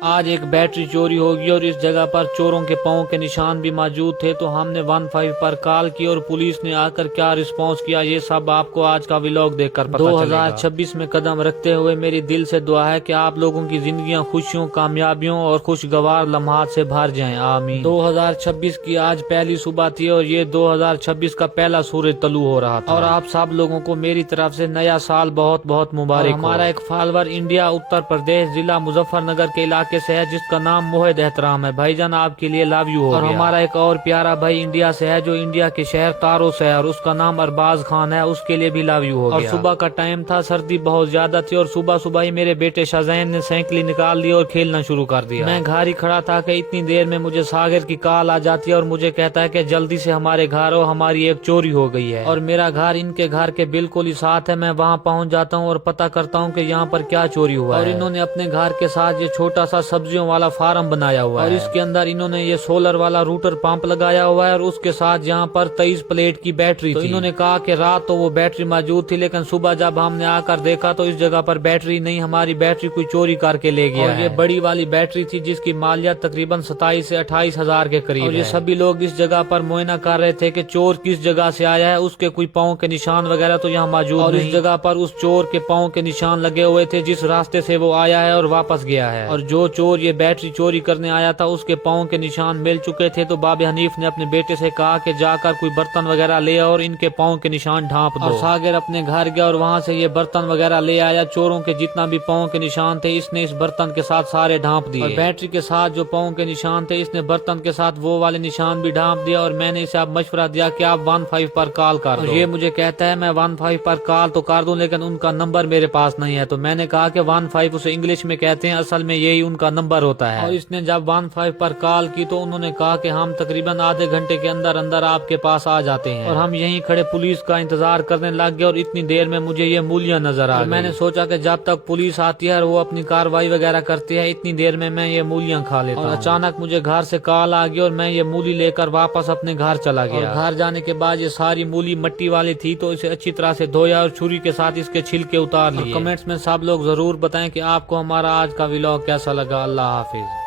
آج ایک بیٹری چوری ہوگی اور اس جگہ پر چوروں کے پاؤں کے نشان بھی موجود تھے، تو ہم نے 15 پر کال کی اور پولیس نے آ کر کیا رسپانس کیا، یہ سب آپ کو آج کا ولاگ دیکھ کر پتہ چلے گا۔ 2026 میں قدم رکھتے ہوئے میری دل سے دعا ہے کہ آپ لوگوں کی زندگیاں خوشیوں، کامیابیوں اور خوشگوار لمحات سے بھر جائیں، آمین۔ 2026 کی آج پہلی صبح تھی اور یہ 2026 کا پہلا سورج طلوع ہو رہا تھا، اور آپ سب لوگوں کو میری طرف سے نیا سال بہت بہت مبارک ہو۔ ہمارا ایک فالوور انڈیا، اتر پردیش، ضلع مظفر نگر کے علاقے سے ہے، جس کا نام موہد احترام ہے۔ بھائی جان آپ کے لیے لو یو ہو گیا۔ اور ہمارا ایک اور پیارا بھائی انڈیا سے ہے، جو انڈیا کے شہر تارو سے ہے، اور اس کا نام ارباز خان ہے، اس کے لیے بھی لو یو ہو گیا۔ اور صبح کا ٹائم تھا، سردی بہت زیادہ تھی، اور صبح صبح ہی میرے بیٹے شازین نے سائیکل نکال لی اور کھیلنا شروع کر دیا۔ میں گھر ہی کھڑا تھا کہ اتنی دیر میں مجھے ساگر کی کال آ جاتی ہے اور مجھے کہتا ہے کہ جلدی سے ہمارے گھر ہو، ہماری ایک چوری ہو گئی ہے۔ اور میرا گھر ان کے گھر کے بالکل ہی ساتھ ہے۔ میں وہاں پہنچ جاتا ہوں اور پتہ کرتا ہوں کہ یہاں پر کیا چوری ہوا ہے۔ اور انہوں نے اپنے گھر کے ساتھ یہ چھوٹا سا سبزیوں والا فارم بنایا ہوا ہے، اور اس کے اندر انہوں نے یہ سولر والا روٹر پمپ لگایا ہوا ہے، اور اس کے ساتھ یہاں پر 23 پلیٹ کی بیٹری تھی۔ تو انہوں نے کہا کہ رات تو وہ بیٹری موجود تھی، لیکن صبح جب ہم نے آ کر دیکھا تو اس جگہ پر بیٹری نہیں، ہماری بیٹری کوئی چوری کر کے لے گیا ہے۔ اور یہ بڑی والی بیٹری تھی، جس کی مالیت تقریباً 27 سے 28 ہزار کے قریب ہے۔ اور یہ سبھی لوگ اس جگہ پر معائنہ کر رہے تھے کہ چور کس جگہ سے آیا ہے، اس کے کوئی پاؤں کے نشان وغیرہ تو یہاں موجود نہیں۔ اور اس جگہ پر اس چور کے پاؤں کے نشان لگے ہوئے تھے، جس راستے سے وہ آیا ہے اور واپس گیا ہے۔ اور جو چور یہ بیٹری چوری کرنے آیا تھا، اس کے پاؤں کے نشان مل چکے تھے۔ تو باب حنیف نے اپنے بیٹے سے کہا کہ جا کر کوئی برتن وغیرہ لے اور ان کے پاؤں کے نشان ڈھانپ دو۔ اور ساگر اپنے گھر گیا اور وہاں سے یہ برتن وغیرہ لے آیا۔ چوروں کے جتنا بھی پاؤں کے نشان تھے، اس نے اس برتن کے ساتھ سارے ڈھانپ دیے، اور بیٹری کے ساتھ جو پاؤں کے نشان تھے، اس نے برتن کے ساتھ وہ والے نشان بھی ڈھانپ دیا۔ اور میں نے اسے اب مشورہ دیا کہ آپ 15 پر کال کر دو۔ یہ مجھے کہتا ہے میں 15 پر کال تو کر دوں، لیکن ان کا نمبر میرے پاس نہیں ہے۔ تو میں نے کہا کہ 15 اسے انگلش میں کہتے ہیں، اصل میں یہی ان کا نمبر ہوتا ہے۔ اور اس نے جب 15 پر کال کی تو انہوں نے کہا کہ ہم تقریباً آدھے گھنٹے کے اندر اندر آپ کے پاس آ جاتے ہیں۔ اور ہم یہیں کھڑے پولیس کا انتظار کرنے لگ گئے، اور اتنی دیر میں مجھے یہ مولیاں نظر آ گئی۔ میں نے سوچا کہ جب تک پولیس آتی ہے اور وہ اپنی کارروائی وغیرہ کرتی ہے، اتنی دیر میں یہ مولیاں کھا لیتا ہوں۔ اور اچانک مجھے گھر سے کال آ گئی اور میں یہ مولی لے کر واپس اپنے گھر چلا گیا۔ اور گھر جانے کے بعد یہ ساری مولی مٹی والی تھی، تو اسے اچھی طرح سے دھویا اور چھری کے ساتھ اس کے چھلکے اتار لیے۔ کمنٹس میں سب لوگ ضرور بتائیں کہ آپ کو ہمارا آج کا ولاگ کیسا لگا۔ اللہ حافظ۔